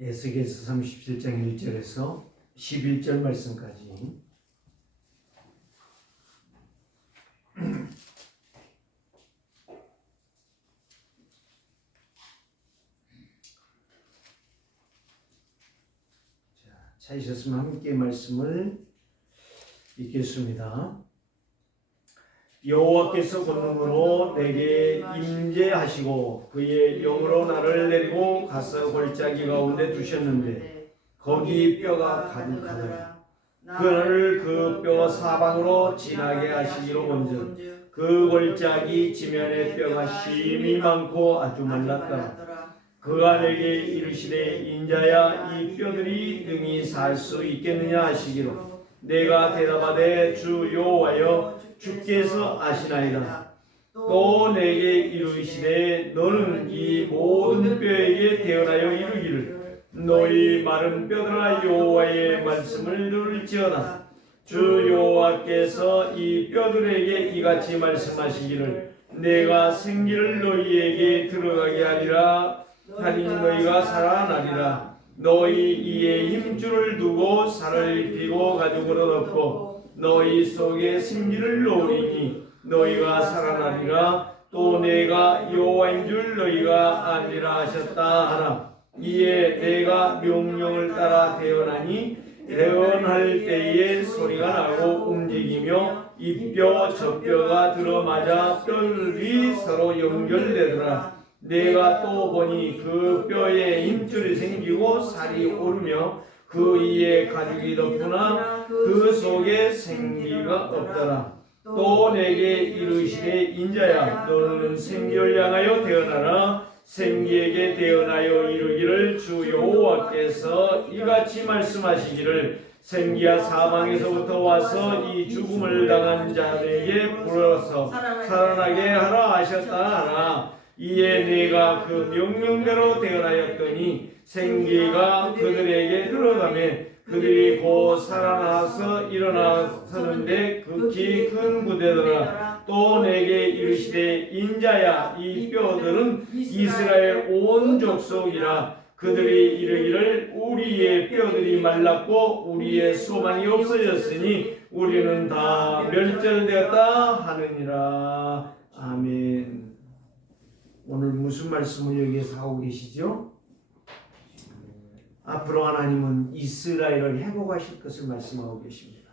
에스겔서 37장 1절에서 11절 말씀까지 찾으셨으면 함께 말씀을 읽겠습니다. 여호와께서 권능으로 내게 임재하시고 그의 영으로 나를 내리고 가서 골짜기 가운데 두셨는데 거기 뼈가 가득하더라. 그를 그 뼈 사방으로 지나게 하시기로 본즉 그 골짜기 지면에 뼈가 심히 많고 아주 말랐다. 그가 내게 이르시되 인자야 이 뼈들이 능히 살 수 있겠느냐 하시기로 내가 대답하되 주 여호와여 주께서 아시나이다. 또 내게 이르시되 너는 이 모든 뼈에게 대언하여 이르기를 너희 마른 뼈들아 여호와의 말씀을 들을지어다. 주 여호와께서 이 뼈들에게 이같이 말씀하시기를 내가 생기를 너희에게 들어가게 하리라. 하니 너희가 살아나리라. 너희 이에 힘줄을 두고 살을 입히고 가죽으로 덮고 너희 속에 생기를 놓으리니 너희가 살아나리라. 또 내가 여호와인 줄 너희가 알리라 하셨다 하라. 이에 내가 명령을 따라 대언하니 대언할 때에 소리가 나고 움직이며 이 뼈 저 뼈가 들어맞아 뼈들이 서로 연결되더라. 내가 또 보니 그 뼈에 힘줄이 생기고 살이 오르며 그 이에 가죽이 덮으나 그 속에 생기가 없더라. 또 내게 이르시되 인자야 너는 생기를 향하여 대언하라. 생기에게 대언하여 이르기를 주 여호와께서 이같이 말씀하시기를 생기야 사방에서부터 와서 이 죽음을 당한 자들에게 불어서 살아나게 하라 하셨다 하라. 이에 내가 그 명령대로 대언하였더니 생기가 그들에게 들어가매 그들이 곧 살아나서 일어나서는데 극히 큰 부대더라. 또 내게 이르시되 인자야 이 뼈들은 이스라엘 온 족속이라. 그들이 이르기를 우리의 뼈들이 말랐고 우리의 소망이 없어졌으니 우리는 다 멸절되었다 하느니라. 아멘. 오늘 무슨 말씀을 여기에서 하고 계시죠? 앞으로 하나님은 이스라엘을 회복하실 것을 말씀하고 계십니다.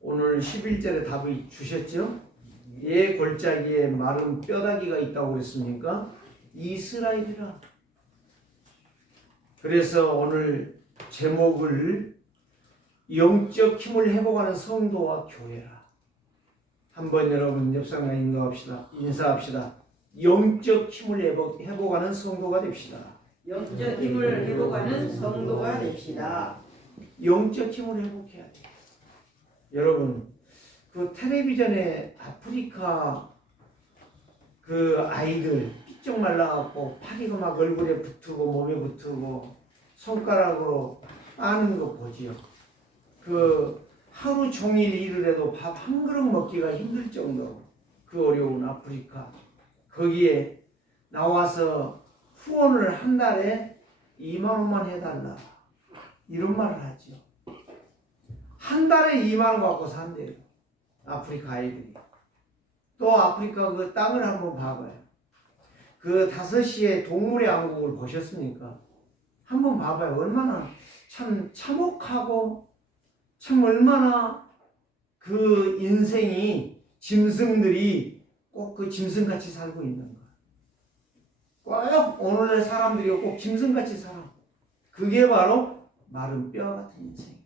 오늘 11절에 답을 주셨죠? 예 골짜기에 마른 뼈다귀가 있다고 그랬습니까? 이스라엘이라. 그래서 오늘 제목을 영적 힘을 회복하는 성도와 교회라. 한번 여러분 옆상가인가 인사합시다. 영적 힘을 회복하는 성도가 됩시다. 영적 힘을 회복하는 성도가 됩시다. 영적 힘을 회복해야 돼요. 여러분, 그 텔레비전에 아프리카 그 아이들 삐쩍 말라갖고 파리가 막 얼굴에 붙고 몸에 붙고 손가락으로 빠는 거 보지요. 그 하루 종일 일을 해도 밥 한 그릇 먹기가 힘들 정도로 그 어려운 아프리카 거기에 나와서 후원을 한 달에 2만 원만 해달라 이런 말을 하죠. 한 달에 2만 원 갖고 산대요. 아프리카 아이들이. 또 아프리카 그 땅을 한번 봐봐요. 그 5시에 동물의 왕국을 보셨습니까? 한번 봐봐요. 얼마나 참 참혹하고 참 얼마나 그 인생이 짐승들이 꼭 그 짐승같이 살고 있는 거야. 꼭 오늘날 사람들이 꼭 짐승같이 살아. 그게 바로 마른 뼈 같은 인생.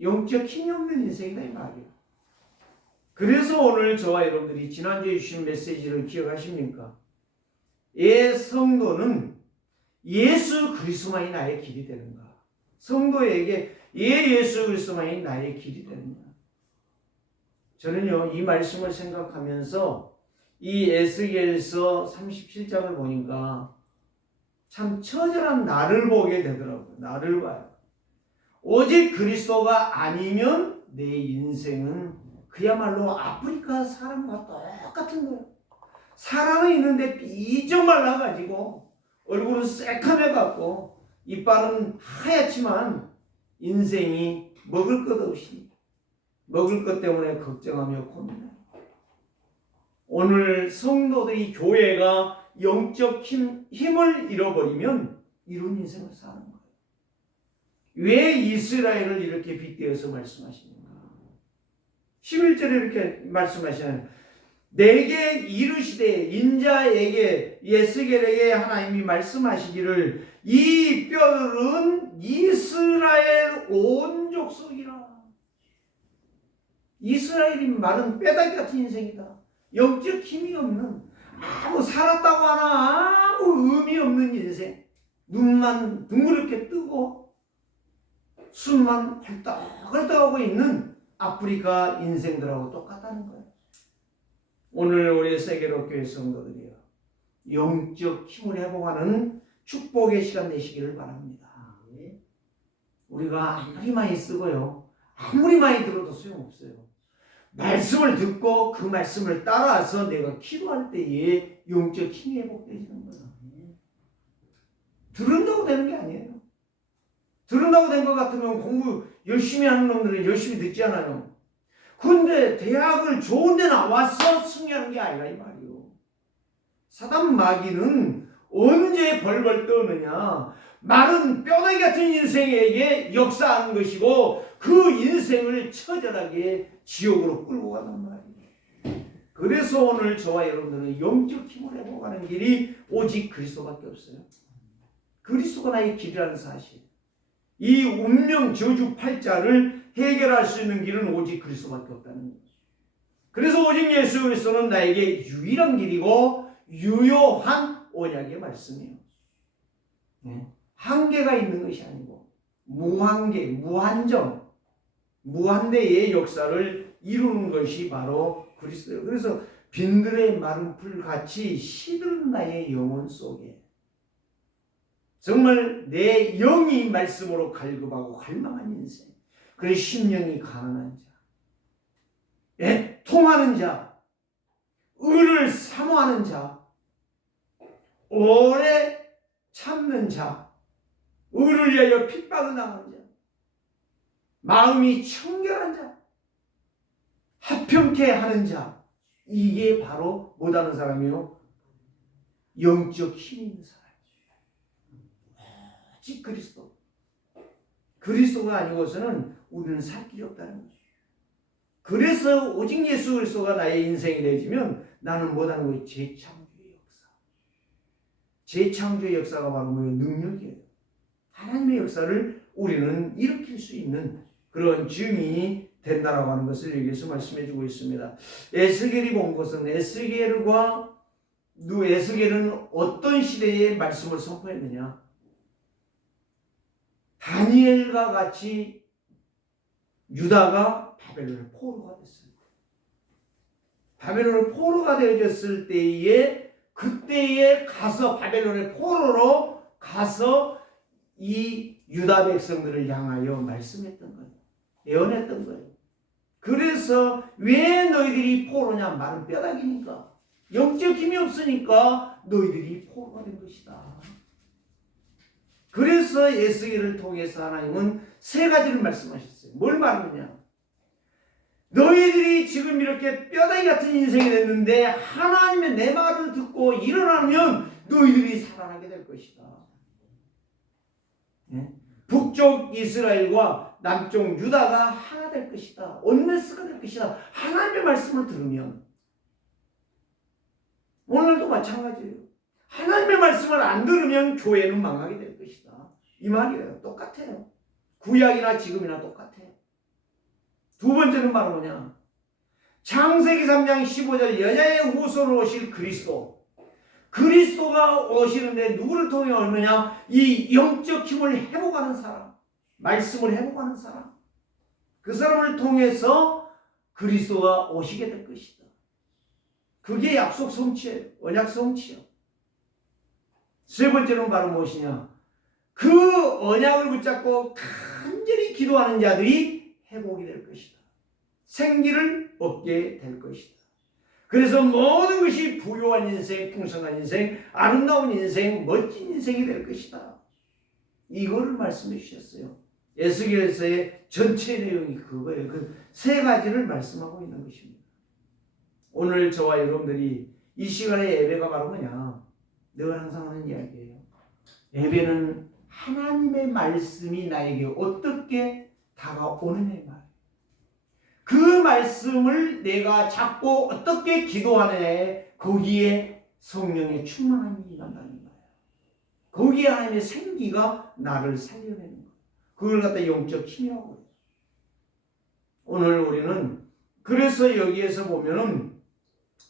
영적 힘이 없는 인생이다 이 말이에요. 그래서 오늘 저와 여러분들이 지난주에 주신 메시지를 기억하십니까? 예 성도는 예수 그리스도만이 나의 길이 되는가? 성도에게 예수 그리스도만이 나의 길이 되는가? 저는요 이 말씀을 생각하면서 이 에스겔서 37장을 보니까 참 처절한 나를 보게 되더라고요. 나를 봐요. 오직 그리스도가 아니면 내 인생은 그야말로 아프리카 사람과 똑같은 거예요. 사람은 있는데 삐쩍 말라가지고 얼굴은 새카매갖고 이빨은 하얗지만 인생이 먹을 것 없이 먹을 것 때문에 걱정하며 고민해요. 오늘 성도들이 교회가 영적 힘을 잃어버리면 이런 인생을 사는 거예요. 왜 이스라엘을 이렇게 빗대어서 말씀하시는가? 11절에 이렇게 말씀하시는 내게 이르시되 인자에게 예스겔에게 하나님이 말씀하시기를 이 뼈들은 이스라엘 온 족속이라. 이스라엘이 마른 뼈다귀 같은 인생이다. 영적 힘이 없는, 아무 살았다고 하나 아무 의미 없는 인생. 눈만 둥그렇게 뜨고 숨만 헐떡헐떡하고 있는 아프리카 인생들하고 똑같다는 거예요. 오늘 우리 세계로 교회 성도들이요, 영적 힘을 회복하는 축복의 시간 내시기를 바랍니다. 우리가 아무리 많이 쓰고요, 아무리 많이 들어도 소용없어요. 말씀을 듣고 그 말씀을 따라서 내가 기도할 때에 영적 힘이 회복되지는 거예요. 들은다고 되는 게 아니에요. 들은다고 된 것 같으면 공부 열심히 하는 놈들은 열심히 듣지 않아요. 근데 대학을 좋은 데 나와서 승리하는 게 아니라 이 말이에요. 사단 마귀는 언제 벌벌 떠느냐, 마른 뼈다귀 같은 인생에게 역사하는 것이고 그 인생을 처절하게 지옥으로 끌고 가는 말이에요. 그래서 오늘 저와 여러분들은 영적 힘을 회복하는 길이 오직 그리스도밖에 없어요. 그리스도가 나의 길이라는 사실, 이 운명 저주 팔자를 해결할 수 있는 길은 오직 그리스도밖에 없다는 거죠. 그래서 오직 예수 그리스도는 나에게 유일한 길이고 유효한 언약의 말씀이에요. 한계가 있는 것이 아니고 무한계, 무한정, 무한대의 역사를 이루는 것이 바로 그리스도예요. 그래서 빈들의 마른 풀같이 시드는 나의 영혼 속에 정말 내 영이 말씀으로 갈급하고 갈망한 인생, 그래 심령이 가난한 자, 애통하는 자, 의를 사모하는 자, 오래 참는 자, 의를 위하여 핍박을 당한 자, 마음이 청결한 자, 합평케 하는 자, 이게 바로 못하는 사람이요, 영적 힘이 있는 사람. 오직 그리스도. 그리스도가 아니고서는 우리는 살 길이 없다는 거죠. 그래서 오직 예수 그리스도가 나의 인생이 되어지면 나는 못하는 거예요. 재창조의 역사. 재창조의 역사가 바로 뭐예요? 능력이에요. 하나님의 역사를 우리는 일으킬 수 있는 그런 증인이 된다라고 하는 것을 여기서 말씀해 주고 있습니다. 에스겔이 본 것은 에스겔은 어떤 시대에 말씀을 선포했느냐? 다니엘과 같이 유다가 바벨론의 포로가 됐을 때, 바벨론의 포로가 되어졌을 때에 그때에 가서 바벨론의 포로로 가서 이 유다 백성들을 향하여 말씀했던 거예요. 예언했던 거예요. 그래서 왜 너희들이 포로냐? 마른 뼈다귀니까, 영적 힘이 없으니까 너희들이 포로가 된 것이다. 그래서 에스겔을 통해서 하나님은 세 가지를 말씀하셨어요. 뭘 말하느냐? 너희들이 지금 이렇게 뼈다귀 같은 인생이 됐는데 하나님의 내 말을 듣고 일어나면 너희들이 살아나게 될 것이다. 북쪽 이스라엘과 남쪽 유다가 하나 될 것이다. 온네스가 될 것이다. 하나님의 말씀을 들으면. 오늘도 마찬가지예요. 하나님의 말씀을 안 들으면 교회는 망하게 될 것이다. 이 말이에요. 똑같아요. 구약이나 지금이나 똑같아요. 두 번째는 바로 뭐냐? 창세기 3장 15절 여자의 후손으로 오실 그리스도. 그리스도가 오시는데 누구를 통해 오느냐? 이 영적 힘을 회복하는 사람, 말씀을 회복하는 사람, 그 사람을 통해서 그리스도가 오시게 될 것이다. 그게 약속 성취예요. 언약 성취요. 세 번째는 바로 무엇이냐? 그 언약을 붙잡고 간절히 기도하는 자들이 회복이 될 것이다. 생기를 얻게 될 것이다. 그래서 모든 것이 부유한 인생, 풍성한 인생, 아름다운 인생, 멋진 인생이 될 것이다. 이거를 말씀해 주셨어요. 에스겔서의 전체 내용이 그거예요. 그 세 가지를 말씀하고 있는 것입니다. 오늘 저와 여러분들이 이 시간에 예배가 바로 뭐냐? 늘 항상 하는 이야기예요. 예배는 하나님의 말씀이 나에게 어떻게 다가오느냐의 말. 그 말씀을 내가 잡고 어떻게 기도하느냐에 거기에 성령의 충만함이 일어난다는 거예요. 거기에 하나님의 생기가 나를 살려내는 거예요. 그걸 갖다 영적 힘이라고 해요. 오늘 우리는 그래서 여기에서 보면은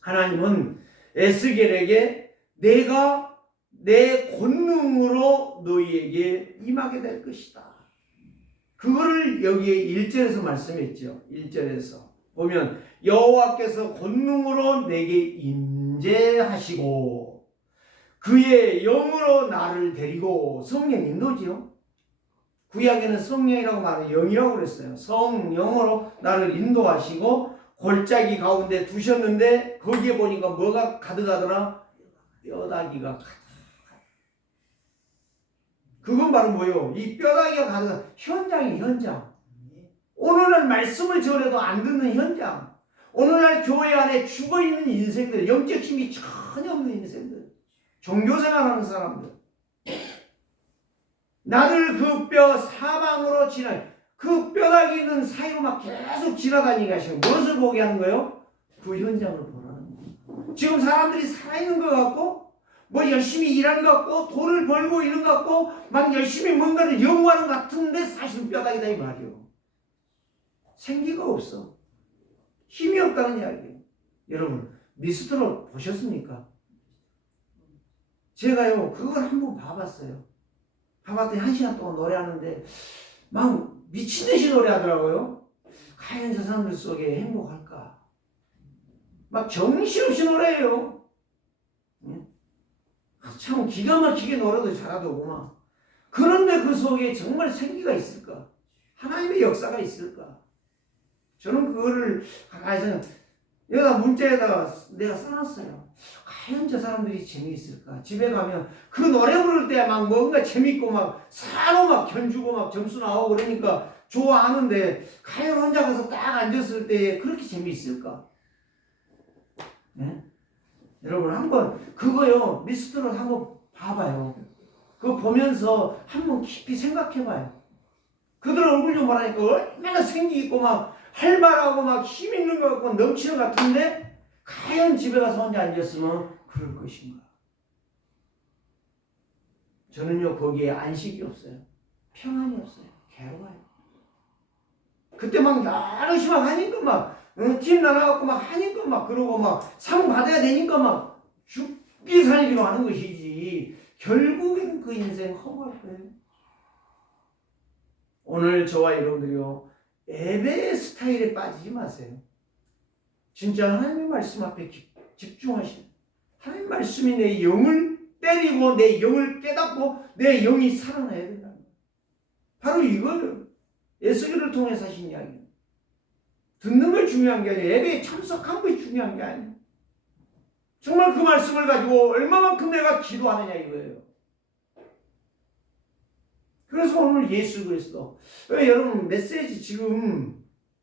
하나님은 에스겔에게 내가 내 권능으로 너희에게 임하게 될 것이다. 그거를 여기에 1절에서 말씀했죠. 1절에서 보면 여호와께서 권능으로 내게 임재하시고 그의 영으로 나를 데리고 성령 인도지요. 구약에는 성령이라고 말하는 영이라고 그랬어요. 성령으로 나를 인도하시고 골짜기 가운데 두셨는데 거기에 보니까 뭐가 가득하더라? 뼈다귀가 가득. 그건 바로 뭐예요? 이 뼈다귀가 가득한 현장이에요. 현장. 오늘날 말씀을 전해도 안 듣는 현장. 오늘날 교회 안에 죽어있는 인생들, 영적 힘이 전혀 없는 인생들, 종교생활하는 사람들, 나를 그 뼈 사방으로 그 뼈다귀 있는 사이로 막 계속 지나다니게 하시고 무엇을 보게 하는 거예요? 그 현장을 보라는 거예요. 지금 사람들이 살아있는 것 같고 뭐 열심히 일하는 것 같고 돈을 벌고 있는 것 같고 막 열심히 뭔가를 연구하는 것 같은데 사실은 뼈다귀다 이 말이에요. 생기가 없어. 힘이 없다는 이야기예요. 여러분 미스트롯 보셨습니까? 제가요 그걸 한번 봐봤어요. 봐봤더니 1시간 동안 노래하는데 막 미친듯이 노래하더라고요. 과연 저 사람들 속에 행복할까? 막 정신없이 노래해요. 참 기가 막히게 노래도 잘하더고 막. 그런데 그 속에 정말 생기가 있을까? 하나님의 역사가 있을까? 저는 그거를 가만히 생각, 여기다 문자에다가 내가 써놨어요. 과연 저 사람들이 재미있을까? 집에 가면 그 노래 부를 때 막 뭔가 재밌고 막 사로 막 견주고 막 점수 나오고 그러니까 좋아하는데 과연 혼자 가서 딱 앉았을 때 그렇게 재미있을까? 네? 여러분 한번 그거요 미스트롯 한번 봐봐요. 그거 보면서 한번 깊이 생각해봐요. 그들 얼굴 좀 보라니까 얼마나 생기 있고 막 활발하고 막 힘 있는 것 같고 넘치는 것 같은데 과연 집에 가서 혼자 앉았으면 그럴 것인가? 저는요 거기에 안식이 없어요. 평안이 없어요. 괴로워요. 그때 막 열심히 막 하니까 막 팀 나눠갖고 막 하니까 막 그러고 막 상 받아야 되니까 막 죽기 살기로 하는 것이지 결국엔 그 인생 허무할 거예요. 오늘 저와 여러분들이요 예배의 스타일에 빠지지 마세요. 진짜 하나님의 말씀 앞에 집중하시는 하나님 말씀이 내 영을 때리고 내 영을 깨닫고 내 영이 살아나야 된다. 바로 이거예요. 에스겔을 통해서 하신 이야기예요. 듣는 게 중요한 게 아니에요. 예배에 참석한 것이 중요한 게 아니에요. 정말 그 말씀을 가지고 얼마만큼 내가 기도하느냐 이거예요. 그래서 오늘 예수 그리스도 여러분 메시지 지금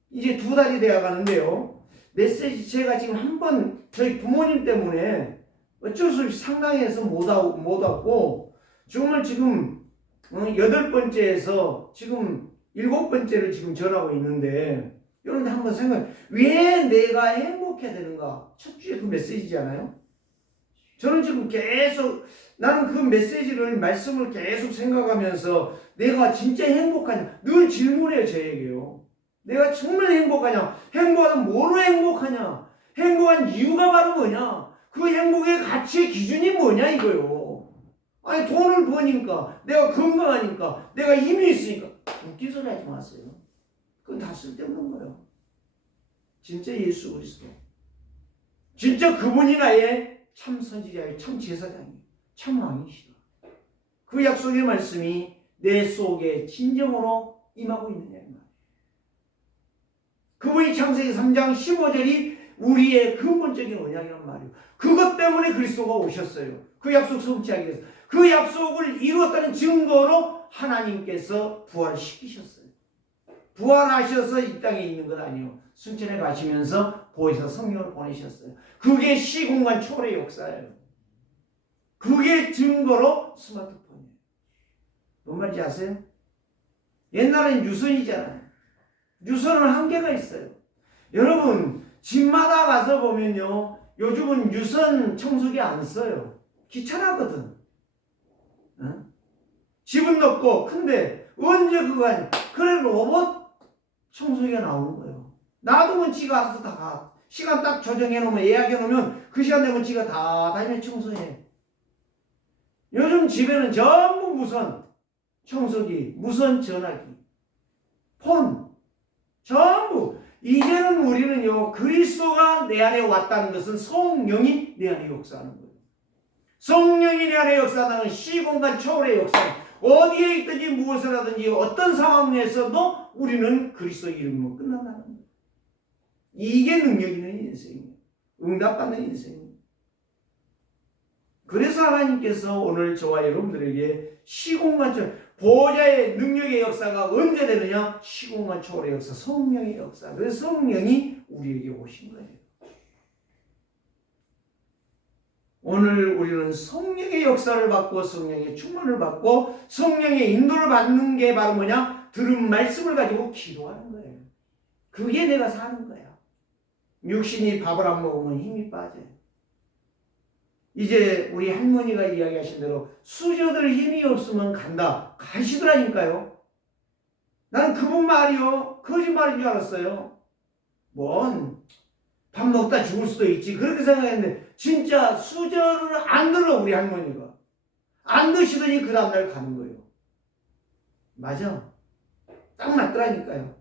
이제 2달이 되어 가는데요. 메시지 제가 지금 한번 저희 부모님 때문에 어쩔 수 없이 상당해서 못 왔고 정말 지금 8번째에서 지금 7번째를 지금 전하고 있는데 여러분들 한번 생각해. 왜 내가 행복해야 되는가? 첫 주에 그 메시지잖아요. 저는 지금 계속 나는 그 메시지를 말씀을 계속 생각하면서 내가 진짜 행복하냐 늘 질문해요. 저에게요. 내가 정말 행복하냐? 행복하면 뭐로 행복하냐? 행복한 이유가 바로 뭐냐? 그 행복의 가치의 기준이 뭐냐 이거요. 아니 돈을 버니까 내가 건강하니까 내가 힘이 있으니까 웃긴 소리 하지 마세요. 그건 다 쓸데없는 거예요. 진짜 예수 그리스도 진짜 그분이 나의 참 선지자예요. 참 제사장이에요. 참 왕이시다. 그 약속의 말씀이 내 속에 진정으로 임하고 있느냐 이 말이에요. 그분이 창세기 3장 15절이 우리의 근본적인 언약이란 말이에요. 그것 때문에 그리스도가 오셨어요. 그 약속 성취하기 위해서. 그 약속을 이루었다는 증거로 하나님께서 부활시키셨어요. 부활하셔서 이 땅에 있는 것 아니에요. 순천에 가시면서 보혜사 성령을 보내셨어요. 그게 시공간 초월의 역사예요. 그게 증거로 스마트폰이에요. 뭔 말인지 아세요? 옛날엔 유선이잖아요. 유선은 한계가 있어요. 여러분 집마다 가서 보면요, 요즘은 유선 청소기 안 써요. 귀찮아거든. 어? 집은 넓고 큰데 언제 그거 하냐. 그래 로봇 청소기가 나오는 거예요. 놔두면 지가 알아서 다 가. 시간 딱 조정해 놓으면, 예약해 놓으면 그 시간 되면 지가 다 다니면 청소해. 요즘 집에는 전부 무선 청소기, 무선 전화기, 폰, 전부. 이제는 우리는요, 그리스도가 내 안에 왔다는 것은 성령이 내 안에 역사하는 거예요. 성령이 내 안에 역사하는 시공간 초월의 역사. 어디에 있든지 무엇을 하든지 어떤 상황에서도 우리는 그리스도 이름으로 끝난다는 거예요. 이게 능력 있는 인생이에요. 응답받는 인생이에요. 그래서 하나님께서 오늘 저와 여러분들에게 시공간 초월, 보좌의 능력의 역사가 언제 되느냐? 시공간 초월의 역사, 성령의 역사. 그래서 성령이 우리에게 오신 거예요. 오늘 우리는 성령의 역사를 받고 성령의 충만을 받고 성령의 인도를 받는 게 바로 뭐냐? 들은 말씀을 가지고 기도하는 거예요. 그게 내가 사는 거야. 육신이 밥을 안 먹으면 힘이 빠져요. 이제 우리 할머니가 이야기하신 대로 수저들 힘이 없으면 간다. 가시더라니까요. 난 그분 말이요, 거짓말인 줄 알았어요. 뭔 밥 먹다 죽을 수도 있지, 그렇게 생각했는데 진짜 수저를 안 들어. 우리 할머니가 안 드시더니 그 다음날 가는 거예요. 맞아, 딱 맞더라니까요.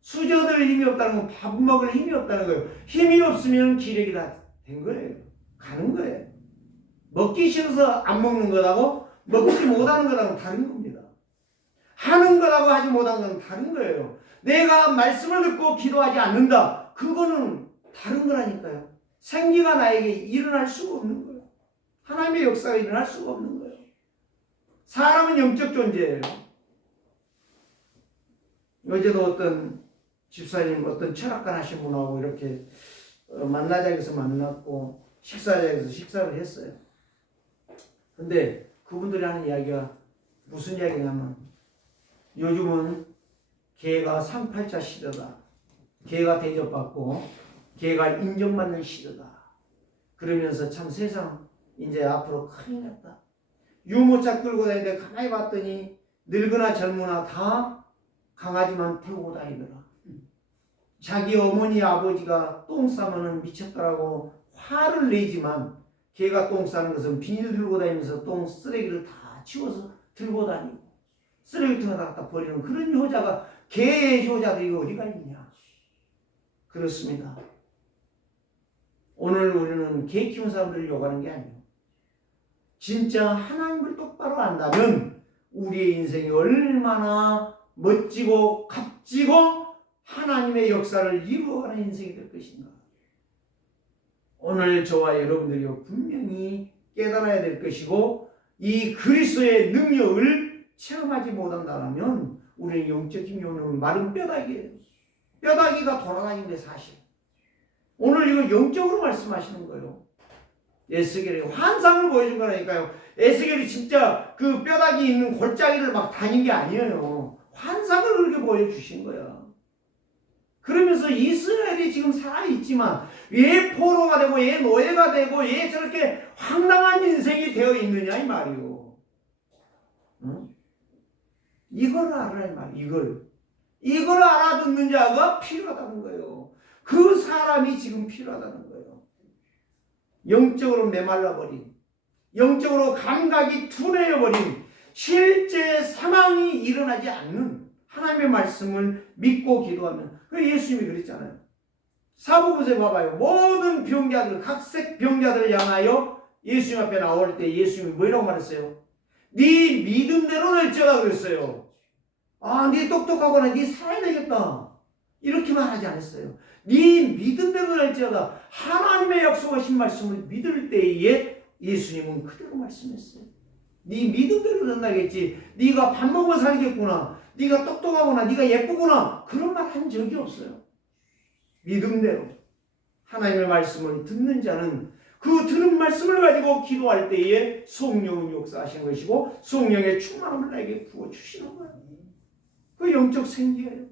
수저들 힘이 없다는 건 밥 먹을 힘이 없다는 거예요. 힘이 없으면 기력이 다 된 거예요. 가는 거예요. 먹기 싫어서 안 먹는 거라고 먹지 못하는 거랑은 다른 겁니다. 하는 거라고 하지 못하는 건 다른 거예요. 내가 말씀을 듣고 기도하지 않는다, 그거는 다른 거라니까요. 생기가 나에게 일어날 수가 없는 거예요. 하나님의 역사가 일어날 수가 없는 거예요. 사람은 영적 존재예요. 어제도 어떤 집사님, 어떤 철학관 하신 분하고 이렇게 만나자기에서 만났고 식사자에서 식사를 했어요. 근데 그분들이 하는 이야기가 무슨 이야기냐면, 요즘은 개가 386 시대다. 개가 대접받고 개가 인정받는 시대다. 그러면서 참 세상 이제 앞으로 큰일 났다. 유모차 끌고 다니는데 가만히 봤더니 늙으나 젊으나 다 강아지만 태우고 다니더라. 자기 어머니 아버지가 똥 싸면은 미쳤다라고 화를 내지만 개가 똥 싸는 것은 비닐 들고 다니면서 똥 쓰레기를 다 치워서 들고 다니고 쓰레기통에 갖다 버리는 그런 효자가, 개의 효자들이 어디가 있냐. 그렇습니다. 오늘 우리는 개 키우는 사람들을 욕하는 게 아니에요. 진짜 하나님을 똑바로 안다면 우리의 인생이 얼마나 멋지고 값지고 하나님의 역사를 이루어가는 인생이 될 것인가. 오늘 저와 여러분들이 분명히 깨달아야 될 것이고, 이 그리스도의 능력을 체험하지 못한다면 우리는 영적 힘이 오는 마른 뼈다귀예요. 뼈다귀가 돌아다니는 게 사실. 오늘 이거 영적으로 말씀하시는 거예요. 에스겔이 환상을 보여준 거라니까요. 에스겔이 진짜 그 뼈다귀 있는 골짜기를 막 다닌 게 아니에요. 환상을 그렇게 보여주신 거야. 그러면서 이스라엘이 지금 살아있지만 왜 포로가 되고 왜 노예가 되고 왜 저렇게 황당한 인생이 되어 있느냐 이 말이요. 응? 이걸 알아야 이 말이야. 이걸 알아듣는 자가 필요하다는 거예요. 그 사람이 지금 필요하다는 거예요. 영적으로 메말라버린, 영적으로 감각이 둔해버린, 실제 상황이 일어나지 않는 하나님의 말씀을 믿고 기도하면, 그 예수님이 그랬잖아요. 사복음서에 봐봐요. 모든 병자들, 각색 병자들을 향하여 예수님 앞에 나올 때 예수님이 뭐라고 말했어요? 네 믿음대로 될지어다 그랬어요. 아, 네 똑똑하거나 네 살아야 되겠다, 이렇게 말하지 않았어요. 네 믿음대로 될지어다. 하나님의 약속하신 말씀을 믿을 때에 예수님은 그대로 말씀했어요. 네 믿음대로 된다겠지. 네가 밥 먹어 살겠구나. 네가 똑똑하구나. 네가 예쁘구나. 그런 말 한 적이 없어요. 믿음대로 하나님의 말씀을 듣는 자는 그 들은 말씀을 가지고 기도할 때에 성령은 역사하시는 것이고 성령의 충만함을 나에게 부어주시는 거예요. 그 영적 생기예요.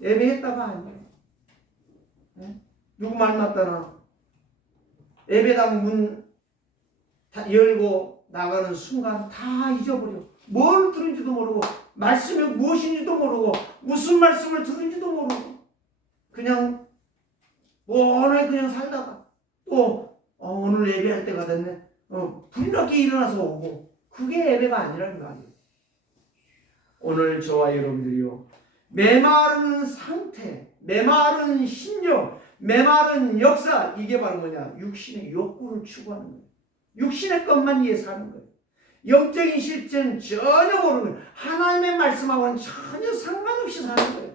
예배했다가 아니에요. 네? 누구 만났다나 예배당 문 열고 나가는 순간 다 잊어버려. 뭘 들은지도 모르고 말씀이 무엇인지도 모르고 무슨 말씀을 들은지도 모르고 그냥 뻔하게 그냥 살다가 또 오늘 예배할 때가 됐네. 불이 나게 일어나서 오고 그게 예배가 아니라는 거 아니에요. 오늘 저와 여러분들이요. 메마른 상태, 메마른 심령, 메마른 역사 이게 바로 뭐냐? 육신의 욕구를 추구하는 거예요. 육신의 것만 위해 사는 거예요. 영적인 실체는 전혀 모르는 거예요. 하나님의 말씀하고는 전혀 상관없이 사는 거예요.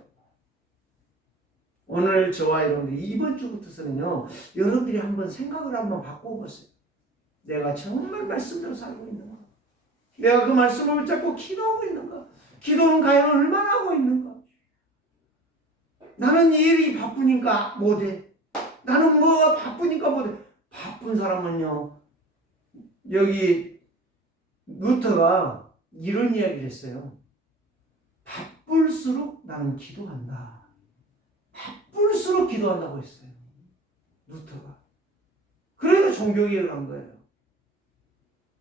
오늘 저와 여러분들이 이번 주부터서는요. 여러분들이 한번 생각을 한번 바꿔보세요. 내가 정말 말씀대로 살고 있는가? 내가 그 말씀을 붙잡고 기도하고 있는가? 기도는 과연 얼마나 하고 있는가? 나는 일이 바쁘니까 못해. 나는 뭐 바쁘니까 못해. 바쁜 사람은요. 여기 루터가 이런 이야기를 했어요. 바쁠수록 나는 기도한다. 바쁠수록 기도한다고 했어요. 루터가. 그래서 종교개혁을 한 거예요.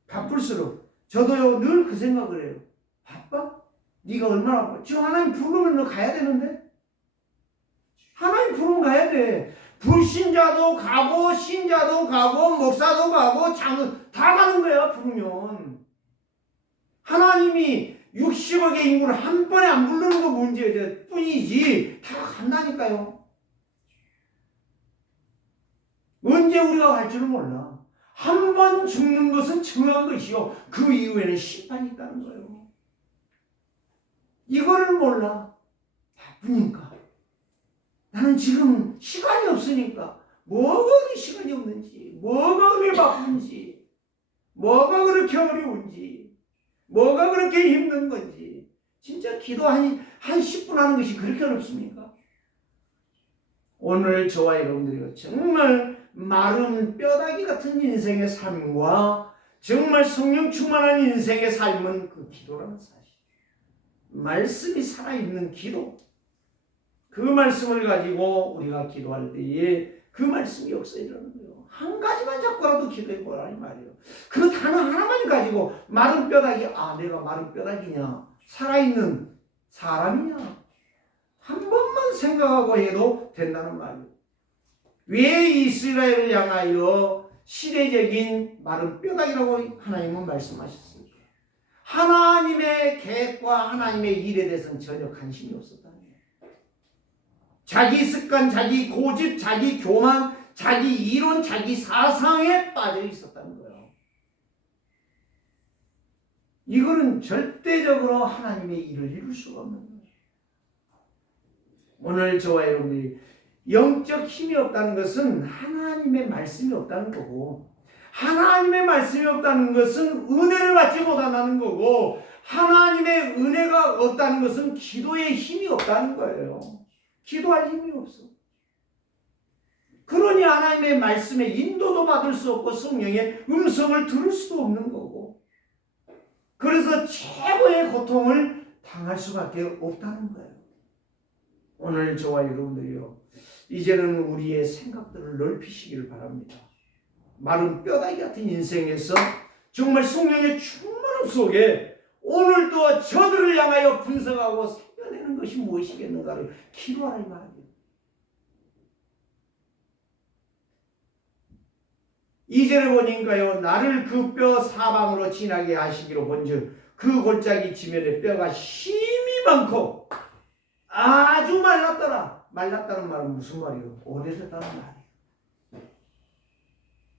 바쁠수록. 저도요 늘 그 생각을 해요. 바빠? 네가 얼마나 바빠? 지금 하나님 부르면 너 가야 되는데? 하나님 부르면 가야 돼. 불신자도 가고 신자도 가고 목사도 가고 장은 다 가는 거야 부르면. 하나님이 60억의 인구를 한 번에 안 부르는 거 문제일 뿐이지 다 간다니까요. 언제 우리가 갈 줄은 몰라. 한 번 죽는 것은 정한 것이요 그 이후에는 심판이 있다는 거예요. 이거를 몰라. 바쁘니까. 나는 지금 시간이 없으니까 뭐가 그렇게 시간이 없는지 뭐가 그렇게 바쁜지 뭐가 그렇게 어려운지 뭐가 그렇게 힘든 건지 진짜 기도 한 10분 하는 것이 그렇게 어렵습니까? 오늘 저와 여러분들이 정말 마른 뼈다귀 같은 인생의 삶과 정말 성령 충만한 인생의 삶은 그 기도라는 사실. 말씀이 살아있는 기도. 그 말씀을 가지고 우리가 기도할 때에 그 말씀이 역사에 일어나는 거예요. 한 가지만 잡고라도 기도해 보라 이 말이에요. 그 단어 하나만 가지고 마른 뼈다귀, 내가 마른 뼈다귀냐? 살아있는 사람이냐? 한 번만 생각하고 해도 된다는 말이에요. 왜 이스라엘을 향하여 시대적인 마른 뼈다귀라고 하나님은 말씀하셨습니까? 하나님의 계획과 하나님의 일에 대해서는 전혀 관심이 없었다는 거예요. 자기 습관, 자기 고집, 자기 교만, 자기 이론, 자기 사상에 빠져 있었다는 거예요. 이거는 절대적으로 하나님의 일을 이룰 수가 없는 거예요. 오늘 저와 여러분들이 영적 힘이 없다는 것은 하나님의 말씀이 없다는 거고 하나님의 말씀이 없다는 것은 은혜를 받지 못한다는 거고 하나님의 은혜가 없다는 것은 기도의 힘이 없다는 거예요. 기도할 힘이 없어. 그러니 하나님의 말씀에 인도도 받을 수 없고 성령의 음성을 들을 수도 없는 거고 그래서 최고의 고통을 당할 수밖에 없다는 거예요. 오늘 저와 여러분들이요. 이제는 우리의 생각들을 넓히시기를 바랍니다. 마른 뼈다귀 같은 인생에서 정말 성령의 충만함 속에 오늘도 저들을 향하여 분석하고 생겨내는 것이 무엇이겠는가를 기도하라 이 말이에요. 2절에 보니까요. 나를 그 뼈 사방으로 지나게 하시기로 본즉 그 골짜기 지면에 뼈가 심이 많고 아주 말랐더라. 말랐다는 말은 무슨 말이에요? 오래됐다는 말이에요.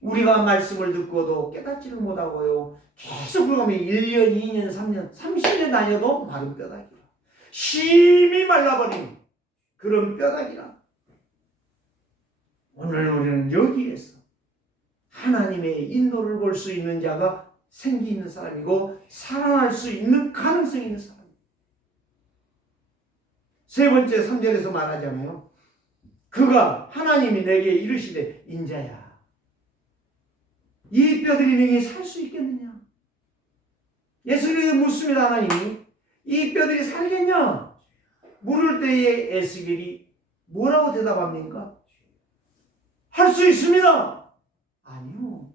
우리가 말씀을 듣고도 깨닫지를 못하고요. 계속 그러면 1년, 2년, 3년, 30년 다녀도 마른 뼈다귀라. 심이 말라버린 그런 뼈다귀라. 오늘 우리는 여기에서 하나님의 인도를 볼 수 있는 자가 생기 있는 사람이고 살아날 수 있는 가능성이 있는 사람. 세 번째 3절에서 말하잖아요. 그가 하나님이 내게 이르시되 인자야 이 뼈들이 능히 살 수 있겠느냐. 예수님이 묻습니다. 하나님이 이 뼈들이 살겠냐. 물을 때에 에스겔이 뭐라고 대답합니까? 할 수 있습니다. 아니요.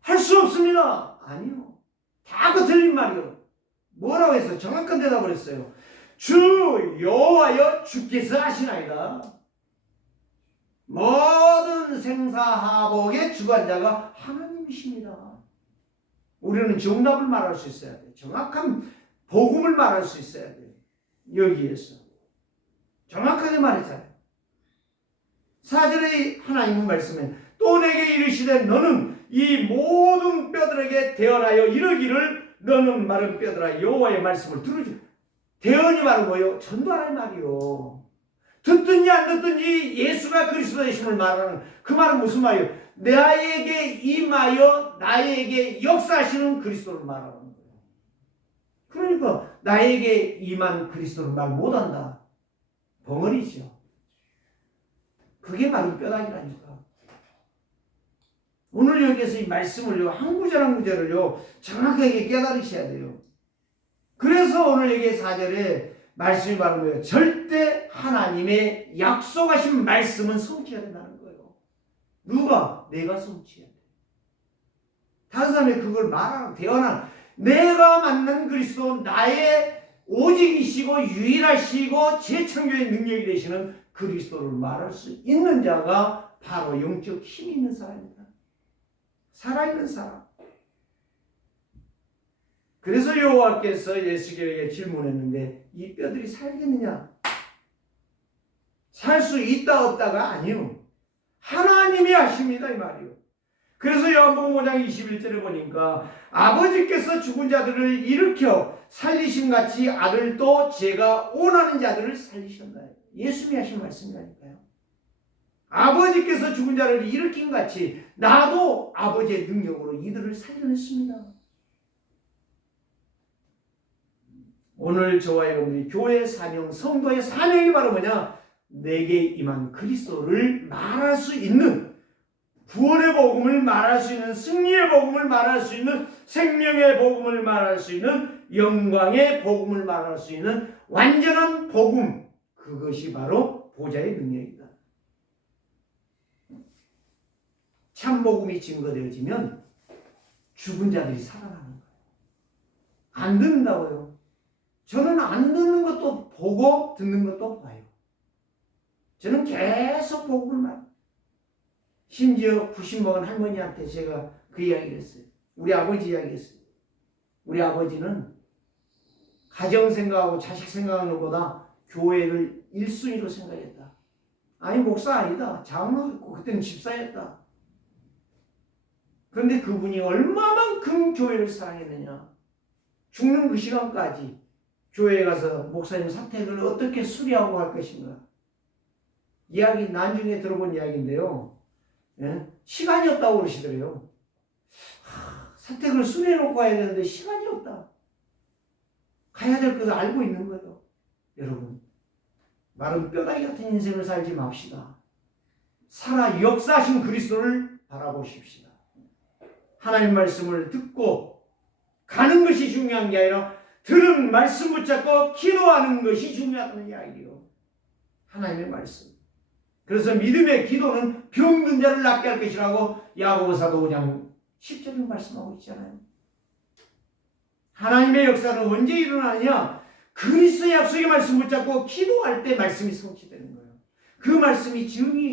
할 수 없습니다. 아니요. 다 그 틀린 말이요. 뭐라고 해서 정확한 대답을 했어요. 주 여호와여 주께서 하시나이다. 모든 생사하복의 주관자가 하나님이십니다. 우리는 정답을 말할 수 있어야 돼요. 정확한 복음을 말할 수 있어야 돼요. 여기에서 정확하게 말했잖아요. 4절에 하나님은 말씀해 또 내게 이르시되 너는 이 모든 뼈들에게 대언하여 이르기를 너는 마른 뼈들아 여호와의 말씀을 들으지. 대언이 바로 뭐예요? 전도하라는 말이요. 듣든지 안 듣든지 예수가 그리스도이심을 말하는 그 말은 무슨 말이에요? 나에게 임하여 나에게 역사하시는 그리스도를 말하는 거예요. 그러니까 나에게 임한 그리스도를 말 못한다. 벙어리죠. 그게 마른 뼈다귀라니까. 오늘 여기에서 이 말씀을요, 한 구절 한 구절을요, 정확하게 깨달으셔야 돼요. 그래서 오늘 여기 4절에 말씀이 바로 뭐예요? 절대 하나님의 약속하신 말씀은 성취해야 된다는 거예요. 누가? 내가 성취해야 돼. 다른 사람이 그걸 말하는, 대언하는, 내가 만난 그리스도, 나의 오직이시고 유일하시고 재창조의 능력이 되시는 그리스도를 말할 수 있는 자가 바로 영적 힘이 있는 사람입니다. 살아있는 사람. 그래서 여호와께서 에스겔에게 질문했는데 이 뼈들이 살겠느냐? 살 수 있다 없다가 아니요. 하나님이 하십니다 이 말이요. 그래서 요한복음 5장 21절에 보니까 아버지께서 죽은 자들을 일으켜 살리심같이 아들도 제가 원하는 자들을 살리셨나요? 예수님이 하신 말씀이라니까요. 아버지께서 죽은 자를 일으킨 같이 나도 아버지의 능력으로 이들을 살려냈습니다. 오늘 저와 여러분들이 교회 사명, 성도의 사명이 바로 뭐냐? 내게 임한 그리스도를 말할 수 있는, 구원의 복음을 말할 수 있는, 승리의 복음을 말할 수 있는, 생명의 복음을 말할 수 있는, 영광의 복음을 말할 수 있는 완전한 복음, 그것이 바로 보좌의 능력이다. 참 복음이 증거되어지면 죽은 자들이 살아나는 거예요. 안 듣는다고요. 저는 안 듣는 것도 보고 듣는 것도 봐요. 저는 계속 복음을 말. 심지어 90 먹은 할머니한테 제가 그 이야기를 했어요. 우리 아버지 이야기했어요. 우리 아버지는 가정 생각하고 자식 생각하는 것보다 교회를 1순위로 생각했다. 아니 목사 아니다. 장로였고 그때는 집사였다. 그런데 그분이 얼마만큼 교회를 사랑했느냐. 죽는 그 시간까지 교회에 가서 목사님 사택을 어떻게 수리하고 갈 것인가. 이야기 나중에 들어본 이야기인데요. 예? 시간이 없다고 그러시더래요. 사택을 수리해놓고 가야 되는데 시간이 없다. 가야 될 것을 알고 있는 거예요. 여러분, 마른 뼈다귀 같은 인생을 살지 맙시다. 살아 역사하신 그리스도를 바라보십시다. 하나님 말씀을 듣고 가는 것이 중요한 게 아니라 들은 말씀 붙잡고 기도하는 것이 중요하다는 이야기예요. 하나님의 말씀. 그래서 믿음의 기도는 병든 자를 낫게 할 것이라고 야고보서 5장 10절에 말씀하고 있잖아요. 하나님의 역사는 언제 일어나느냐? 그리스도의 약속의 말씀 붙잡고 기도할 때 말씀이 성취되는 거예요. 그 말씀이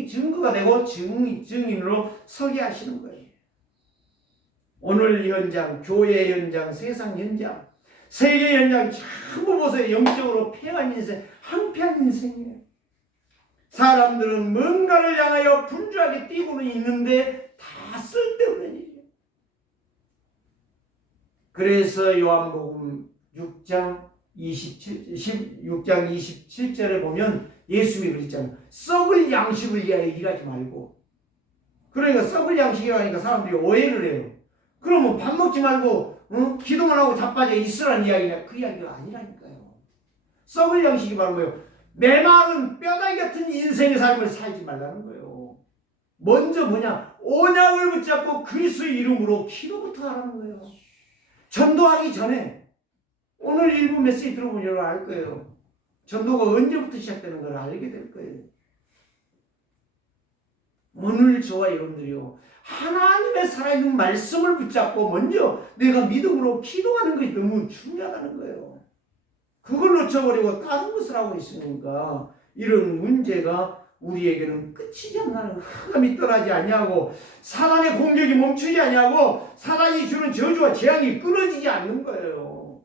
증거가 되고 증인으로 서게 하시는 거예요. 오늘 현장, 교회 현장, 세상 현장, 세계 현장 전부 보세요. 영적으로 패한 인생, 한패한 인생이에요. 사람들은 뭔가를 향하여 분주하게 뛰고는 있는데 다 쓸데없는 일이에요. 그래서 요한복음 6장 27절에 보면 예수님이 그랬잖아요. 썩을 양식을 위하여 일하지 말고. 그러니까 썩을 양식이라니까 사람들이 오해를 해요. 그러면 밥 먹지 말고 기도만 하고 자빠져 있으라는 이야기냐? 그 이야기가 아니라니까요. 썩을 양식이 바로 뭐예요? 메마른 뼈다귀 같은 인생의 삶을 살지 말라는 거예요. 먼저 뭐냐? 언약을 붙잡고 그리스도의 이름으로 기도부터 하라는 거예요. 전도하기 전에 오늘 일부 메시지 들어보면 여러분 알 거예요. 전도가 언제부터 시작되는 걸 알게 될 거예요. 오늘 저와 여러분들이요, 하나님의 살아있는 말씀을 붙잡고 먼저 내가 믿음으로 기도하는 것이 너무 중요하다는 거예요. 그걸 놓쳐버리고 다른 것을 하고 있으니까 이런 문제가 우리에게는 끝이지 않나는, 흑암이 떠나지 아니하고 사단의 공격이 멈추지 아니하고 사단이 주는 저주와 재앙이 끊어지지 않는 거예요.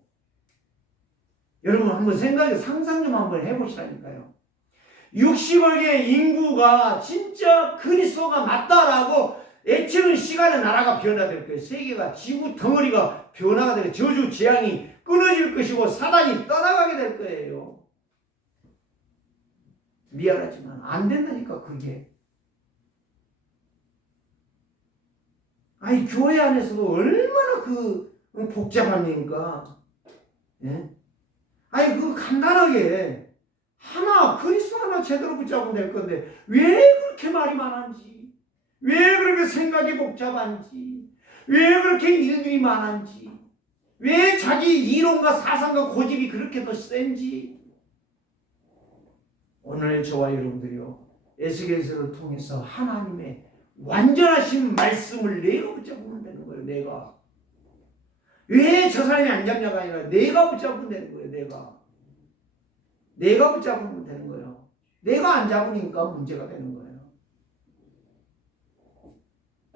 여러분 한번 상상 좀 한번 해보시라니까요. 60억의 인구가 진짜 그리스도가 맞다라고 애치는 시간에 나라가 변화될 거예요. 세계가, 지구 덩어리가 변화가 되고 저주 재앙이 끊어질 것이고 사단이 떠나가게 될 거예요. 미안하지만 안 된다니까 그게. 아니 교회 안에서도 얼마나 복잡합니까? 예? 아니 간단하게 그리스도 하나 제대로 붙잡으면 될 건데 왜 그렇게 말이 많은지, 왜 그렇게 생각이 복잡한지, 왜 그렇게 일들이 많은지, 왜 자기 이론과 사상과 고집이 그렇게 더 센지. 오늘 저와 여러분들이요, 에스겔서를 통해서 하나님의 완전하신 말씀을 내가 붙잡으면 되는 거예요. 내가. 왜 저 사람이 안 잡냐가 아니라 내가 붙잡으면 되는 거예요. 내가 붙잡으면 되는 거예요. 내가 안 잡으니까 문제가 되는 거예요.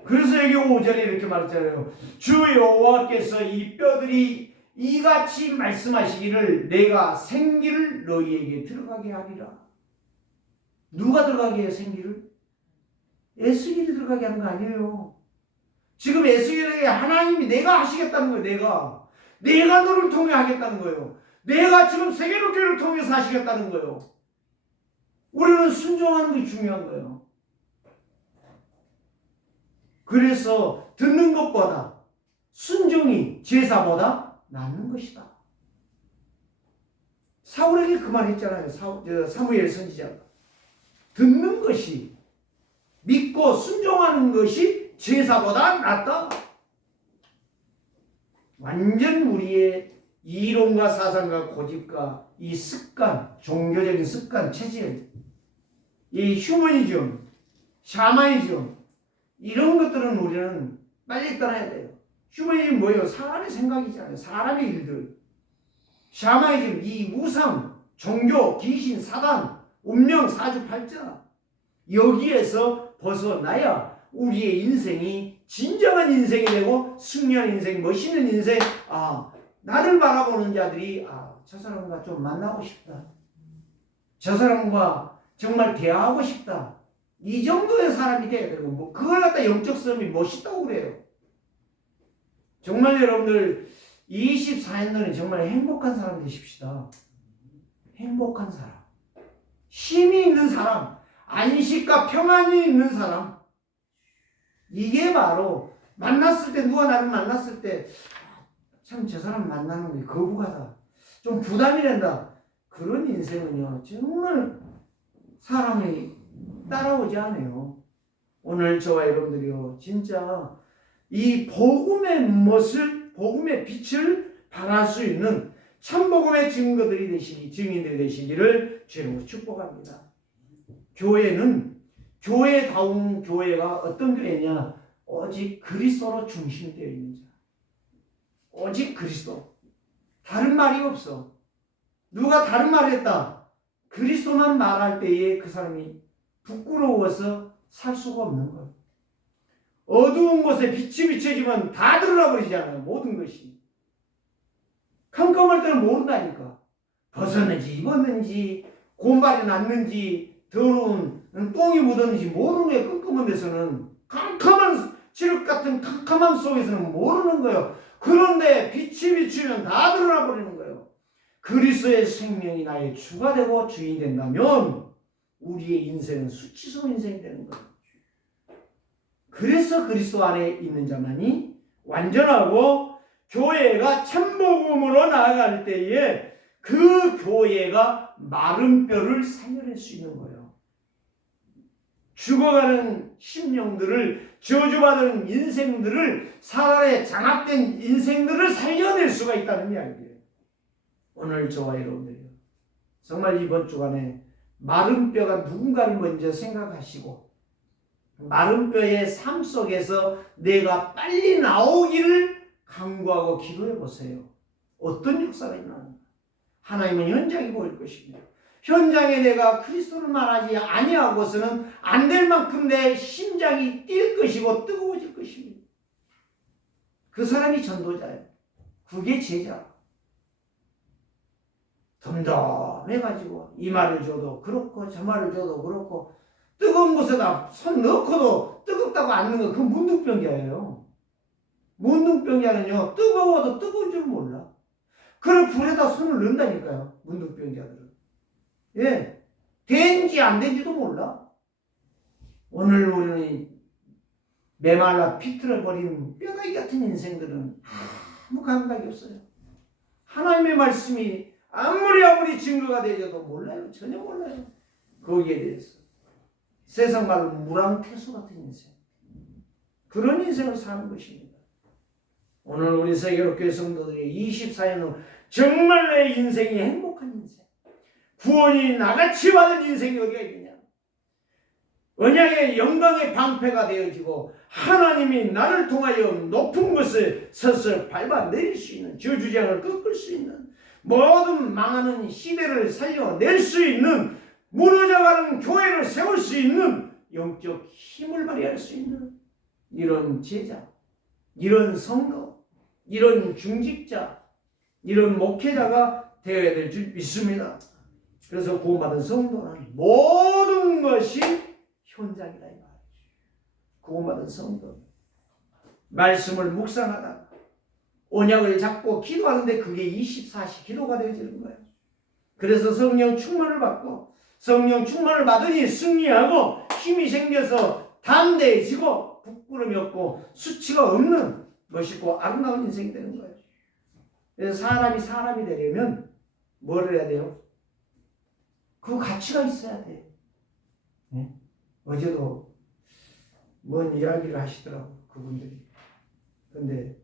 그래서 여기 5절에 이렇게 말했잖아요. 주 여호와께서 이 뼈들이 이같이 말씀하시기를 내가 생기를 너희에게 들어가게 하리라. 누가 들어가게 해요? 생기를? 에스겔이 들어가게 하는 거 아니에요. 지금 에스겔에게 하나님이 내가 하시겠다는 거예요. 내가 너를 통해 하겠다는 거예요. 내가 지금 세계로교를 통해서 하시겠다는 거예요. 우리는 순종하는 게 중요한 거예요. 그래서 듣는 것보다 순종이 제사보다 낫는 것이다. 사울에게 그 말 했잖아요. 사무엘 선지자가. 듣는 것이, 믿고 순종하는 것이 제사보다 낫다. 완전 우리의 이론과 사상과 고집과 이 습관, 종교적인 습관, 체질, 이 휴머니즘, 샤머니즘, 이런 것들은 우리는 빨리 떠나야 돼요. 휴머니즘 뭐예요? 사람의 생각이잖아요. 사람의 일들. 샤머니즘, 이 우상, 종교, 귀신, 사단, 운명, 사주팔자, 여기에서 벗어나야 우리의 인생이 진정한 인생이 되고 승리한 인생, 멋있는 인생. 나를 바라보는 자들이 저 사람과 좀 만나고 싶다, 저 사람과 정말 대화하고 싶다, 이 정도의 사람이 돼야 되고, 그걸 갖다 영적 싸움이 멋있다고 그래요. 정말 여러분들 24년도는 정말 행복한 사람 되십시다. 행복한 사람, 힘이 있는 사람, 안식과 평안이 있는 사람. 이게 바로 만났을 때, 누가 나를 만났을 때 참 저 사람 만나는 게 거부가다, 좀 부담이 된다, 그런 인생은요 정말 사람이 따라오지 않아요. 오늘 저와 여러분들이요 진짜 이 복음의 복음의 빛을 발할 수 있는 참복음의 증인들이 되시기를 주님으로 축복합니다. 교회는, 교회다운 교회가 어떤 교회냐? 오직 그리스도로 중심되어 있는 자. 오직 그리스도. 다른 말이 없어. 누가 다른 말을 했다, 그리스도만 말할 때에 그 사람이 부끄러워서 살 수가 없는 거예요. 어두운 곳에 빛이 비춰지면 다 드러나 버리잖아요. 모든 것이. 깜깜할 때는 모른다니까. 벗었는지 입었는지 곰발이 났는지 더러운 똥이 묻었는지 모르는 거예요. 깜깜한 데서는. 캄캄한 칠흑 같은 캄캄함 속에서는 모르는 거예요. 그런데 빛이 비추면 다 드러나 버리는 거예요. 그리스도의 생명이 나의 주가 되고 주인이 된다면 우리의 인생은 수치스러운 인생이 되는 거예요. 그래서 그리스도 안에 있는 자만이 완전하고 교회가 참복음으로 나아갈 때에 그 교회가 마른 뼈를 살려낼 수 있는 거예요. 죽어가는 심령들을, 저주받은 인생들을, 사단에 장악된 인생들을 살려낼 수가 있다는 이야기예요. 오늘 저와 여러분들이요, 정말 이번 주간에 마른 뼈가 누군가를 먼저 생각하시고 마른 뼈의 삶 속에서 내가 빨리 나오기를 간구하고 기도해 보세요. 어떤 역사가 있나? 하나님은 현장이 보일 것입니다. 현장에 내가 그리스도를 말하지 아니하고서는 안 될 만큼 내 심장이 뛸 것이고 뜨거워질 것입니다. 그 사람이 전도자예요. 그게 제자. 덤덤해가지고 이 말을 줘도 그렇고 저 말을 줘도 그렇고 뜨거운 곳에다 손 넣고도 뜨겁다고 앉는 거, 그 문둥병자예요. 문둥병자는요, 뜨거워도 뜨거운 줄 몰라. 그래 불에다 손을 넣는다니까요, 문둥병자들은. 예, 된지 안 된지도 몰라. 오늘 우리는 메말라 비틀어 버린 뼈다귀 같은 인생들은 아무 감각이 없어요. 하나님의 말씀이 아무리 증거가 되어도 몰라요. 전혀 몰라요. 거기에 대해서. 세상 말로 무랑태수 같은 인생. 그런 인생을 사는 것입니다. 오늘 우리 세계로교회 성도들이 24년은 정말 내 인생이 행복한 인생, 구원이 나같이 받은 인생이 어디가 있느냐. 언약의 영광의 방패가 되어지고 하나님이 나를 통하여 높은 곳에 서서 밟아내릴 수 있는, 저주장을 꺾을 수 있는, 모든 망하는 시대를 살려낼 수 있는, 무너져가는 교회를 세울 수 있는 영적 힘을 발휘할 수 있는 이런 제자, 이런 성도, 이런 중직자, 이런 목회자가 되어야 될 줄 믿습니다. 그래서 구원받은 성도는 모든 것이 현장이다 이 말이죠. 구원받은 성도, 말씀을 묵상하다가 언약을 잡고 기도하는데 그게 24시 기도가 되어지는 거예요. 그래서 성령 충만을 받고, 성령 충만을 받으니 승리하고 힘이 생겨서 담대해지고 부끄러움이 없고 수치가 없는 멋있고 아름다운 인생이 되는 거예요. 그래서 사람이 되려면 뭘 해야 돼요? 그 가치가 있어야 돼요. 네? 어제도 뭔 이야기를 하시더라고 그분들이. 근데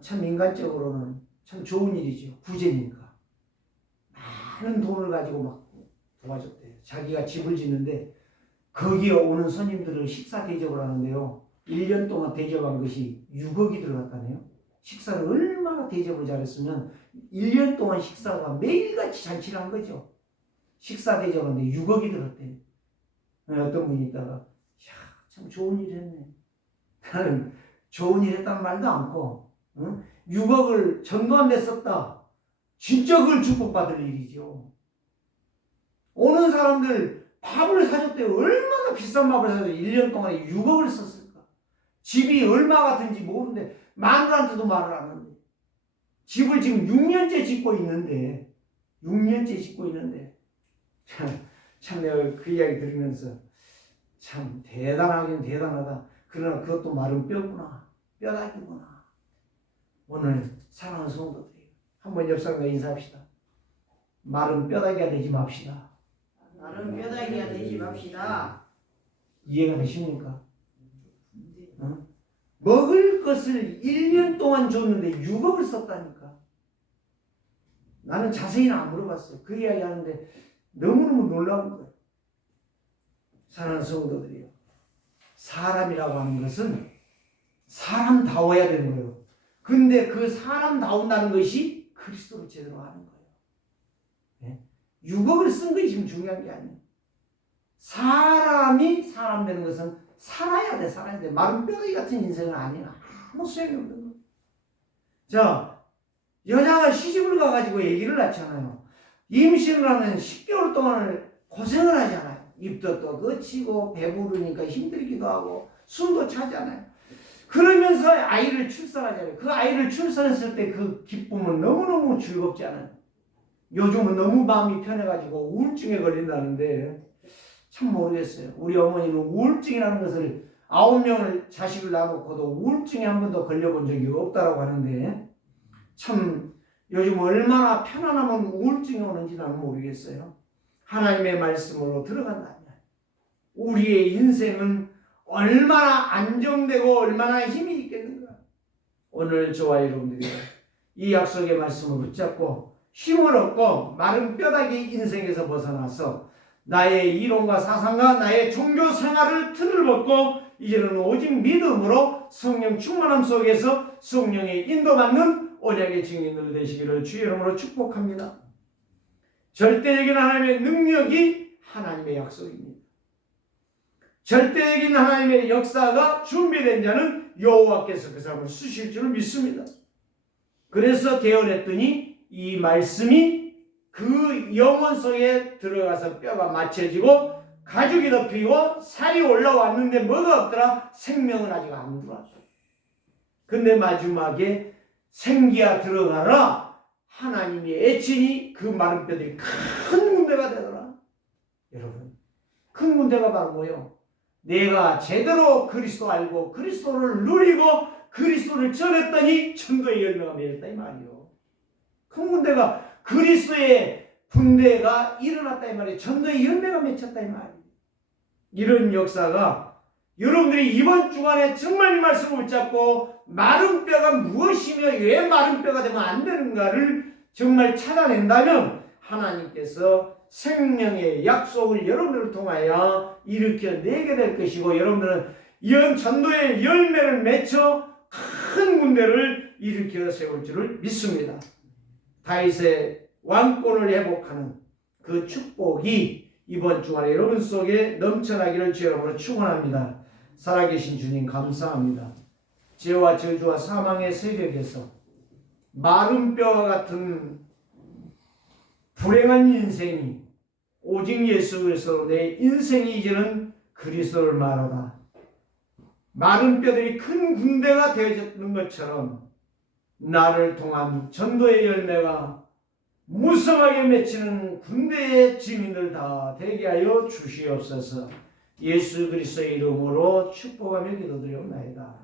참 인간적으로는 참 좋은 일이죠. 구제니까 많은 돈을 가지고 막 도와줬대요. 자기가 집을 짓는데 거기에 오는 손님들을 식사 대접을 하는데요, 1년 동안 대접한 것이 6억이 들어갔다네요. 식사를 얼마나 대접을 잘했으면 1년 동안 식사가 매일같이 잔치를 한 거죠. 식사 대접하는데 6억이 들었대요. 어떤 분이 있다가 참 좋은 일 했네. 나는 좋은 일 했단 말도 않고 6억을 전도한 데 썼다. 진짜 그걸 축복받을 일이죠. 오는 사람들 밥을 사줬대요. 얼마나 비싼 밥을 사줬대요. 1년 동안에 6억을 썼을까. 집이 얼마 같은지 모르는데 마누라한테도 말을 안 하는데, 집을 지금 6년째 짓고 있는데 참 내가 그 이야기 들으면서 참 대단하긴 대단하다. 그러나 그것도 마른 뼈구나, 뼈다귀구나. 오늘 사랑하는 성도들이 한번 옆 사람과 인사합시다. 마른 뼈다귀가 되지 맙시다. 마른 뼈다귀가 되지 맙시다. 이해가 되십니까? 먹을 것을 1년 동안 줬는데 6억을 썼다니까. 나는 자세히는 안 물어봤어요. 그 이야기 하는데 너무너무 놀라운 거예요. 사랑하는 성도들이요, 사람이라고 하는 것은 사람다워야 되는 거예요. 근데 그 사람다운다는 것이 그리스도로 제대로 하는 거예요. 네? 6억을 쓴 것이 지금 중요한 게 아니에요. 사람이 사람 되는 것은 살아야 돼. 마른 뼈다귀 같은 인생은 아니야. 아무 소용이 없는 거예요. 자, 여자가 시집을 가가지고 아기를 낳잖아요. 임신을 하면 10개월 동안을 고생을 하잖아요. 입도 또 거치고 배부르니까 힘들기도 하고 숨도 차잖아요. 그러면서 아이를 출산하잖아요. 그 아이를 출산했을 때 그 기쁨은 너무너무 즐겁지 않아요. 요즘은 너무 마음이 편해가지고 우울증에 걸린다는데 참 모르겠어요. 우리 어머니는 우울증이라는 것을 9명을 자식을 낳아놓고도 우울증에 한 번도 걸려본 적이 없다라고 하는데 참 요즘 얼마나 편안하면 우울증이 오는지 나는 모르겠어요. 하나님의 말씀으로 들어간다면 우리의 인생은 얼마나 안정되고 얼마나 힘이 있겠는가. 오늘 저와 여러분들이 이 약속의 말씀을 붙잡고 힘을 얻고 마른 뼈다귀 인생에서 벗어나서 나의 이론과 사상과 나의 종교 생활을 틀을 벗고 이제는 오직 믿음으로 성령 충만함 속에서 성령의 인도받는 언약의 증인들 되시기를 주의 이름으로 축복합니다. 절대적인 하나님의 능력이 하나님의 약속입니다. 절대적인 하나님의 역사가 준비된 자는 여호와께서 그 사람을 쓰실 줄 믿습니다. 그래서 대언했더니 이 말씀이 그 영혼 속에 들어가서 뼈가 맞춰지고 가죽이 덮이고 살이 올라왔는데 뭐가 없더라? 생명은 아직 안 들어왔어. 근데 마지막에 생기야 들어가라. 하나님이 애친이 그 마른 뼈들이 큰 군대가 되더라. 여러분, 큰 군대가 바로 뭐예요? 내가 제대로 그리스도 알고 그리스도를 누리고 그리스도를 전했더니 천도의 열매가 맺었다 이 말이요. 큰 군대가 그리스도의 군대가 일어났다 이 말이에요. 전도의 열매가 맺혔다 이 말이에요. 이런 역사가 여러분들이 이번 주간에 정말 이 말씀을 붙잡고 마른 뼈가 무엇이며 왜 마른 뼈가 되면 안 되는가를 정말 찾아낸다면 하나님께서 생명의 약속을 여러분들을 통하여 일으켜내게 될 것이고 여러분들은 이런 전도의 열매를 맺혀 큰 군대를 일으켜 세울 줄을 믿습니다. 다윗의 왕권을 회복하는 그 축복이 이번 주간에 여러분 속에 넘쳐나기를 주 여러분으로 축원합니다. 살아계신 주님 감사합니다. 죄와 저주와 사망의 세력에서 마른 뼈와 같은 불행한 인생이 오직 예수 그리스도로 내 인생이 이제는 그리스도를 말하다. 마른 뼈들이 큰 군대가 되어졌는 것처럼 나를 통한 전도의 열매가 무성하게 맺히는 군대의 증인들 다 되게 하여 주시옵소서. 예수 그리스도의 이름으로 축복하며 기도드리옵나이다.